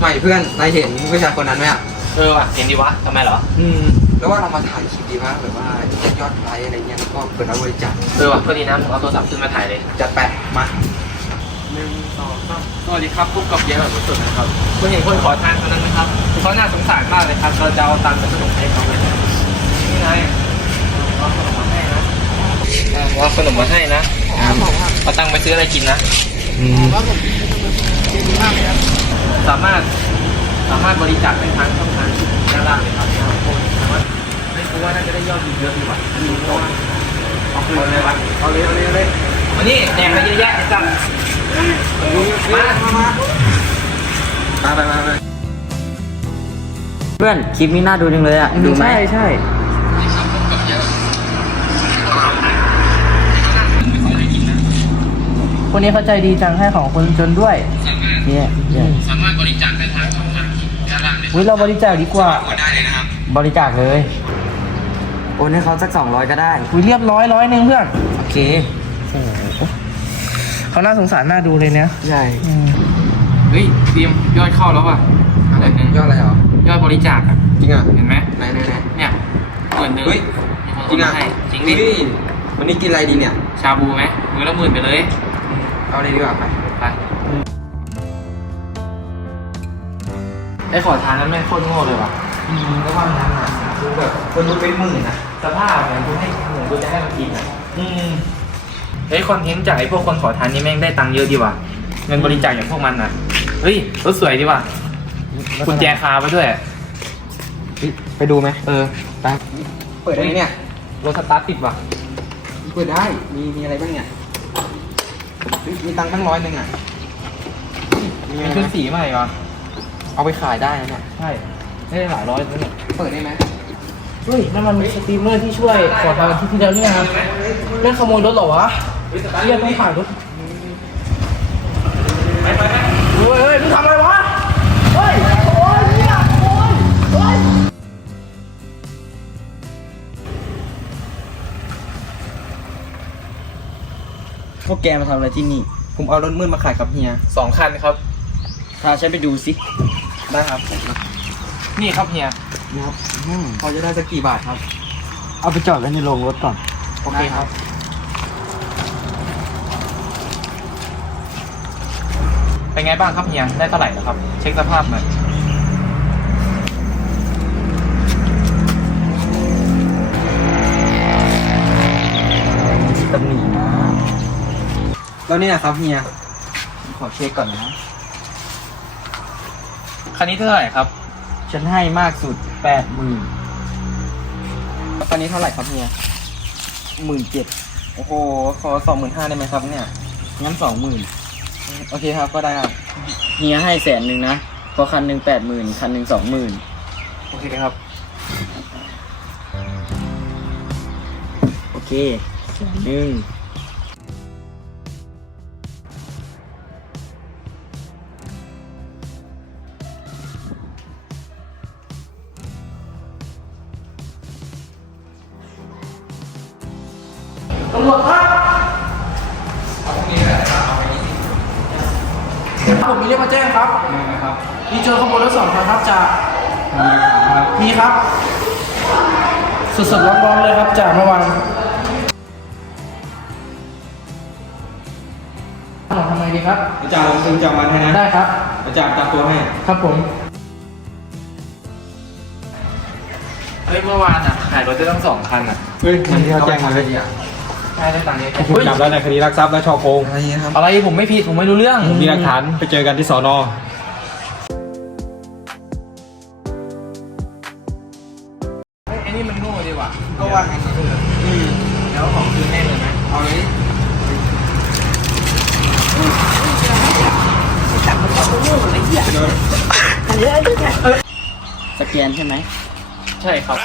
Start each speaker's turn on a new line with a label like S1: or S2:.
S1: ไม่เพื่อนนายเห็นผู้ชายคนนั้นไหมอะ
S2: เออว่ะเห็นดีวะทำไมเหรอ
S1: อืม แล้วว่าเรามาถ่ายคลิปดีมากแบบว่าเช็คยอดไลค์อะไรเงี้ยแล้วก็เปิดรับบริจาค
S2: เออว่ะพอดีนะมึงเอาโทรศัพท์ขึ้นมาถ่ายเลย
S1: จัดแปะมา
S2: หนึ่งสองสามสวัสดีครับพบกับเยอะแบบสุดนะครับคุณเห็นคนขอทานคนนั้นไหมครับเขาน่าสงสารมากเลยครับเราจะเอาตังค์ไปสนุกให้เขาเลยนี่ไงเอาขนมมาให้นะเอาขนมมาให้นะเอาตังค์ไปซื้ออะไรกินนะ
S1: อืม
S2: สามารถสามารถบริจาคเป็นทางช่องทางด้านล่างเลยครับสามารถไม่รู้ว่าน่าจะได้ยอดวิวเยอะดีกว่าดูโอนเอาคืนเลยวะ
S1: เอาเลยเอาเลยเอาเลย
S2: มานี่แดงมาเยอะแยะไอ้จัง
S1: มามามามาไปมาไป
S3: เพื่อนคลิปนี้น่าดูจังเลยอะดูไหม
S1: ใช่ใช่
S4: คนนี้เขาใจดีจังให้ของคนจนด้วยเนี่ยเนี่ย
S2: สามารถบริจาคเป็นทางช่องทางด้านล่างเลย
S4: อุ้ยเราบริจาคดีกว่า
S1: โอนได้เลยนะครับ
S4: บริจาคเลย
S3: โอนให้เขาสักสองร้อยก็ได้
S4: อุ้ยเรียบร้อยร้อยหนึ่งเพื่อน
S3: โอเค
S4: โอ้โหเขาน่าสงสารน่าดูเลยเนี่ย
S3: ใช่
S4: อืม
S2: เฮ้ยทีมยอดเข้าแล้วว่ะ
S1: อะไรยอดอะไรเหรอย
S2: อดบริจาคอะ
S1: จริงอะ
S2: เห็นไหม
S1: ไหนไหนไหน
S2: เนี่ยหมื่นหนึ่ง
S1: เฮ้ย
S2: มีคน
S1: จริง
S2: โอน
S1: อะ
S2: มาให้จริงดิ
S1: เฮ้ยวันนี้กินอะไรดีเนี่ย
S2: ชาบูไหมมือละหมื่นไปเลย
S1: เอาเลยดีกว่าไป
S2: ไปไอ้ขอทานนั้นแม่งโคตรโง่เลยว่ะ
S1: อืมก็ว่างั้นนะดูแบบคนดูเป็นหมื่นนะ
S2: สภาพเหมือนกูให้เหมือนกูจะให้มันกินอะ อืมเฮ้ยคอนเทนต์จากไอ้พวกคนขอทานนี่แม่งได้ตังค์เยอะดีว่ะเงินบริจาคอย่างพวกมันอะเฮ้ยรถสวยดีว่ะกุญแจคาไปด้วย
S1: ไปดูไหม
S2: เออ
S1: ไปเปิดได้ไหมเนี่ย
S2: รถสตาร์ทติดว่ะ
S1: เปิดได้มีมีอะไรบ้างเนี่ยเฮ้ย มีตังค์ตั้งร้อยหนึ่งอะ
S2: มี
S1: อะไร
S2: ชุด
S1: นะ
S2: สีใหม่ว่ะ
S1: เอาไปขายได้นะเนี่ย
S2: ใช่ได้หลายร้อยเลยเนี่ย
S1: เปิดได้ไหม
S4: เฮ้ยนั่นมันสตรีมเมอร์ที่ช่วยขอทานที่ที่แล้วนี่นะเล่นขโมยรถเหรอวะเรียกไม่ขายรถ
S2: ไปไปไป
S4: เฮ้ยเฮ้ยมึงทำอะไรวะเฮ้ยโอ้ย
S3: พวกแกมาทำอะไรที่นี่
S1: ผมเอารถมืดมาขายกับเฮีย
S2: สองคันครับ
S3: พาฉันไปดูสิ
S1: ได้ครับ
S2: นี่ครับเฮีย
S1: นะครับอืมพอจะได้สักกี่บาทครับ
S3: เอาไปจอดไว้ในโรงรถก่อน
S1: โอเคครับ
S2: เป็นไงบ้างครับเฮีย ได้เท่าไหร่แล้วครับ เช็คสภาพหน่อย
S1: แล้วนี่นะครับเฮีย
S3: ขอเช็คก่อนนะ
S2: คันนี้เท่าไหร่ครับ
S3: ฉันให้มากสุดแปดหมื่น
S1: ตอนนี้เท่าไหร่ครับเฮีย
S3: หมื่นเจ็ด
S1: โอ้โห ขอสองหมื่นห้าได้ไหมครับเนี่ย
S3: งั้นสองหมื่น
S1: โอเคครับก็ได้ครับ
S3: เฮียให้แสนหนึ่งนะเพราะคันหนึ่งแปดหมื่นคันหนึ่งสองหมื่น
S1: โอเคครับ
S3: โอเคแสนหนึ่ง
S4: รวจครับผมมีเรื่องมาแจ้งครับมีเจอขบวนรถสองคันครับจากมีครับ สดๆร้อนๆเลยครับจากเมื่อวานทำไมดีครับ
S1: อาจารย์ลงทึงจำวันให้นะ
S4: ได้ครับ
S1: อาจารย์จับตัวให้
S4: ครับผม
S2: เฮ้ยเมื่อวานอะขายรถได้ตั้งสองคันอะ
S1: เฮ้ยมันที่เขาแจ้งมาเลย
S2: ใช่ได้ตังค์เยอะ
S5: ถูกจับแล้วในคดีลักทรัพย์และช่อโกง
S1: อะไรครับ
S2: อะไรผมไม่ผิดผมไม่รู้เรื่อง
S5: มีหลักฐานไปเจอกันที่สอนอ
S2: เฮ้ยไอ้นี่มันโง่ดีว่ะ
S1: ก็ว่างั้นนะเอออืม
S2: แล้วของคืนแน่เลยไหม
S1: เอาเลย
S3: สแกนใช่ไหม
S2: ใช่ครับ